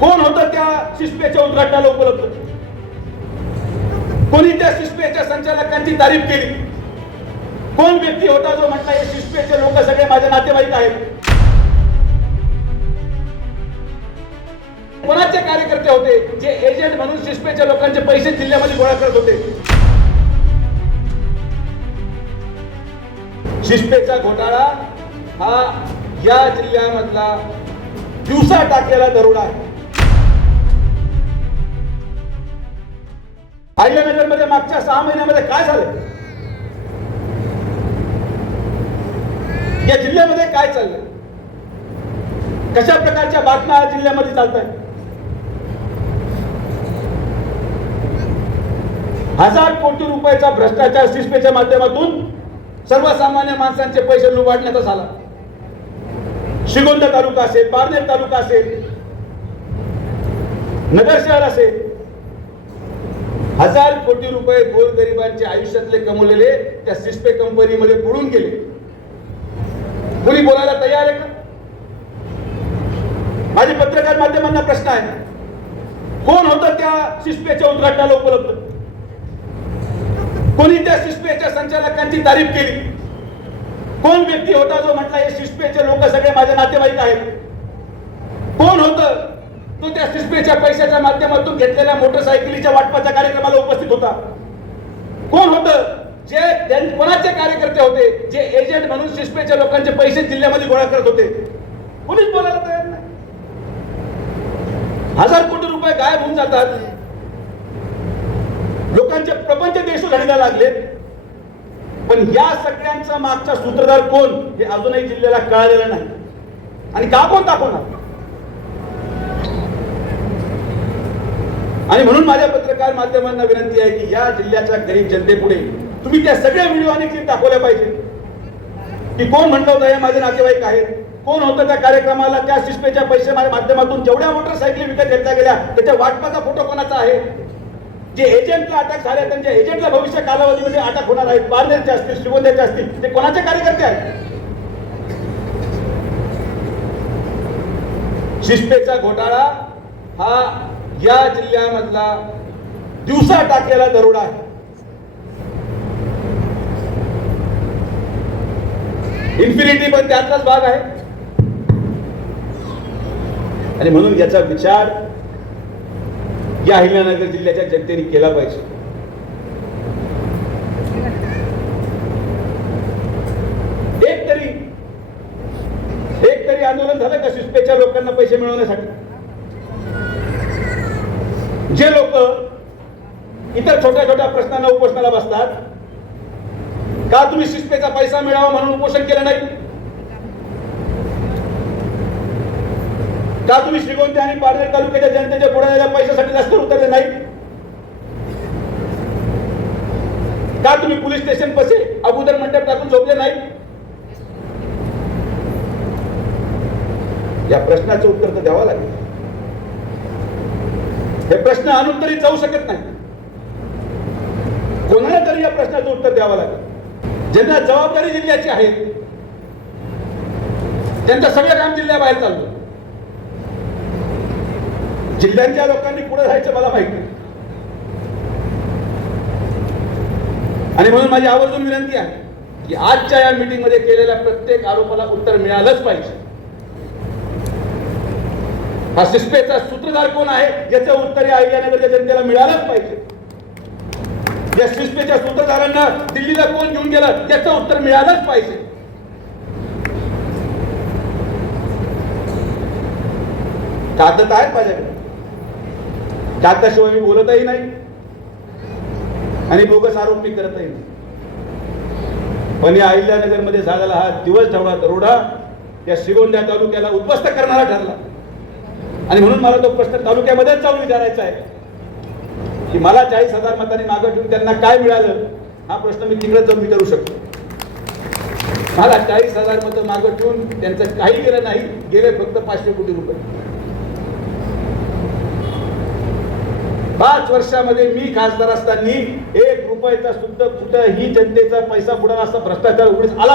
कोण होतं त्या शिस्पेच्या उद्घाटनाला उपलब्ध? कोणी त्या शिस्पेच्या संचालकांची तारीफ केली? कोण व्यक्ती होता जो म्हटला हे शिस्पेचे लोक सगळे माझे नातेवाईक आहेत. कोणाचे कार्यकर्ते होते जे एजंट म्हणून शिस्पेच्या लोकांचे पैसे जिल्ह्यामध्ये गोळा करत होते? शिस्पेचा घोटाळा हा या जिल्ह्यामधला दिवसा टाकलेला दरोडा आहे. अहिल्यानगरमध्ये मागच्या सहा महिन्यामध्ये काय झालं? या जिल्ह्यामध्ये काय चाललंय? कशा प्रकारच्या बातम्या या जिल्ह्यामध्ये चालत आहेत हजार कोटी रुपयाचा भ्रष्टाचार सिस्पेच्या माध्यमातून सर्वसामान्य माणसांचे पैसे लुबाडण्याचा झाला. श्रीगोंदा तालुका असेल पारनेर तालुका असेल नगर शहर असेल हजार कोटी रुपये गोरगरिबांचे आयुष्यातले कमवलेले त्या सिस्पे कंपनीमध्ये बुडून गेले. कोणी बोलायला तयार आहे का? माझे पत्रकार माध्यमांना प्रश्न आहे. कोण होतं त्या सिस्पेच्या उद्घाटनाला उपलब्ध? कोणी त्या सिस्पेच्या संचालकांची तारीफ केली? कोण व्यक्ती होता जो म्हटला हे सिस्पेचे लोक सगळे माझे नातेवाईक आहेत. कोण होतं तो त्या सिस्पेच्या पैशाच्या माध्यमातून घेतलेल्या मोटरसायकलीच्या वाटपाच्या कार्यक्रमाला उपस्थित होता. कोण होतं? जे कोणाचे कार्यकर्ते होते? जे एजंट म्हणून सिस्पेच्या लोकांचे पैसे जिल्ह्यामध्ये गोळा करत होते. कोणीच बोलायला तयार नाही. हजार कोटी रुपये गायब होऊन जातात. लोकांचे प्रपंच देश घडायला लागले. पण या सगळ्यांचा मागचा सूत्रधार कोण हे अजूनही जिल्ह्याला कळालेलं नाही. आणि का कोण दाखवणार? आणि म्हणून माझ्या पत्रकार माध्यमांना विनंती आहे की या जिल्ह्याच्या गरीब जनतेपुढे तुम्ही त्या सगळ्या व्हिडिओ आणि क्लिप दाखवल्या पाहिजे की कोण म्हणलं होतं हे माझे नातेवाईक आहेत. कोण होतं त्या कार्यक्रमाला त्या शिस्पेच्या पैसे माध्यमातून जेवढ्या मोटरसायकली विकत घेतल्या गेल्या त्याच्या वाटपाचा फोटो कोणाचा आहे? जे एजंटला अटक झाले त्यांच्या एजंटला भविष्य कालावधीमध्ये अटक होणार आहेत बारनेरचे असतील शिवोद्याचे असतील ते कोणाचे कार्यकर्ते आहेत? शिस्पेचा घोटाळा हा या जिल्ह्यामधला दिवसा टाकलेला दरोडा आहे. इन्फिनिटी पण त्यातलाच भाग आहे. आणि म्हणून याचा विचार या अहिल्यानगर जिल्ह्याच्या जनतेने केला पाहिजे. एक तरी एक तरी आंदोलन झालं का सुस्पेच्या लोकांना पैसे मिळवण्यासाठी? जे लोक इतर छोट्या छोट्या प्रश्नांना उपोषणाला बसतात का तुम्ही शिस्पेचा पैसा मिळावा म्हणून उपोषण केलं नाही? का तुम्ही श्रीगोंदे आणि पारनेर तालुक्याच्या जनतेच्या बुडालेल्या पैशासाठी रस्त्यावर उतरले नाही का तुम्ही पोलीस स्टेशन पसे अगोदर मंडप टाकून झोपले नाही या प्रश्नाचं उत्तर तर द्यावं लागेल. हे प्रश्न आणून तरी जाऊ शकत नाही. कोणाला तरी या प्रश्नाचं उत्तर द्यावं लागेल. ज्यांना जबाबदारी जिल्ह्याची आहे त्यांचं सगळं काम जिल्ह्याबाहेर चाललं. जिल्ह्यांच्या लोकांनी पुढे जायचं मला माहिती आणि म्हणून माझी आवर्जून विनंती आहे की आजच्या या मीटिंगमध्ये केलेल्या प्रत्येक आरोपाला उत्तर मिळालंच पाहिजे. हा शिस्पेचा सूत्रधार कोण आहे? याचं उत्तर या अहिल्यानगरच्या जनतेला मिळालंच पाहिजे. या शिस्पेच्या सूत्रधारांना दिल्लीला कोण घेऊन गेलं? त्याचं उत्तर मिळालंच पाहिजे. कागद आहेत माझ्याकडे. कागदाशिवाय मी बोलतही नाही. आणि बोगस आरोप मी करतही नाही. पण या अहिल्यानगरमध्ये झालेला हा दिवस ठेवला दरोडा या शिगोंद्या तालुक्याला उद्ध्वस्त करणारा ठरला. आणि म्हणून मला तो प्रश्न तालुक्यामध्येच जाऊन विचारायचा आहे. की मला चाळीस हजार मतांनी मागं ठेवून त्यांना काय मिळालं हा प्रश्न मी तिकडे जाऊन विचारू शकतो. मला चाळीस हजार मतं मागं ठेवून त्यांचं काही गेलं नाही गेले फक्त पाचशे कोटी रुपये. पाच वर्षामध्ये मी खासदार असताना एक रुपयाचा सुद्धा कुठं ही जनतेचा पैसा बुडाला असा भ्रष्टाचार उघडीस आला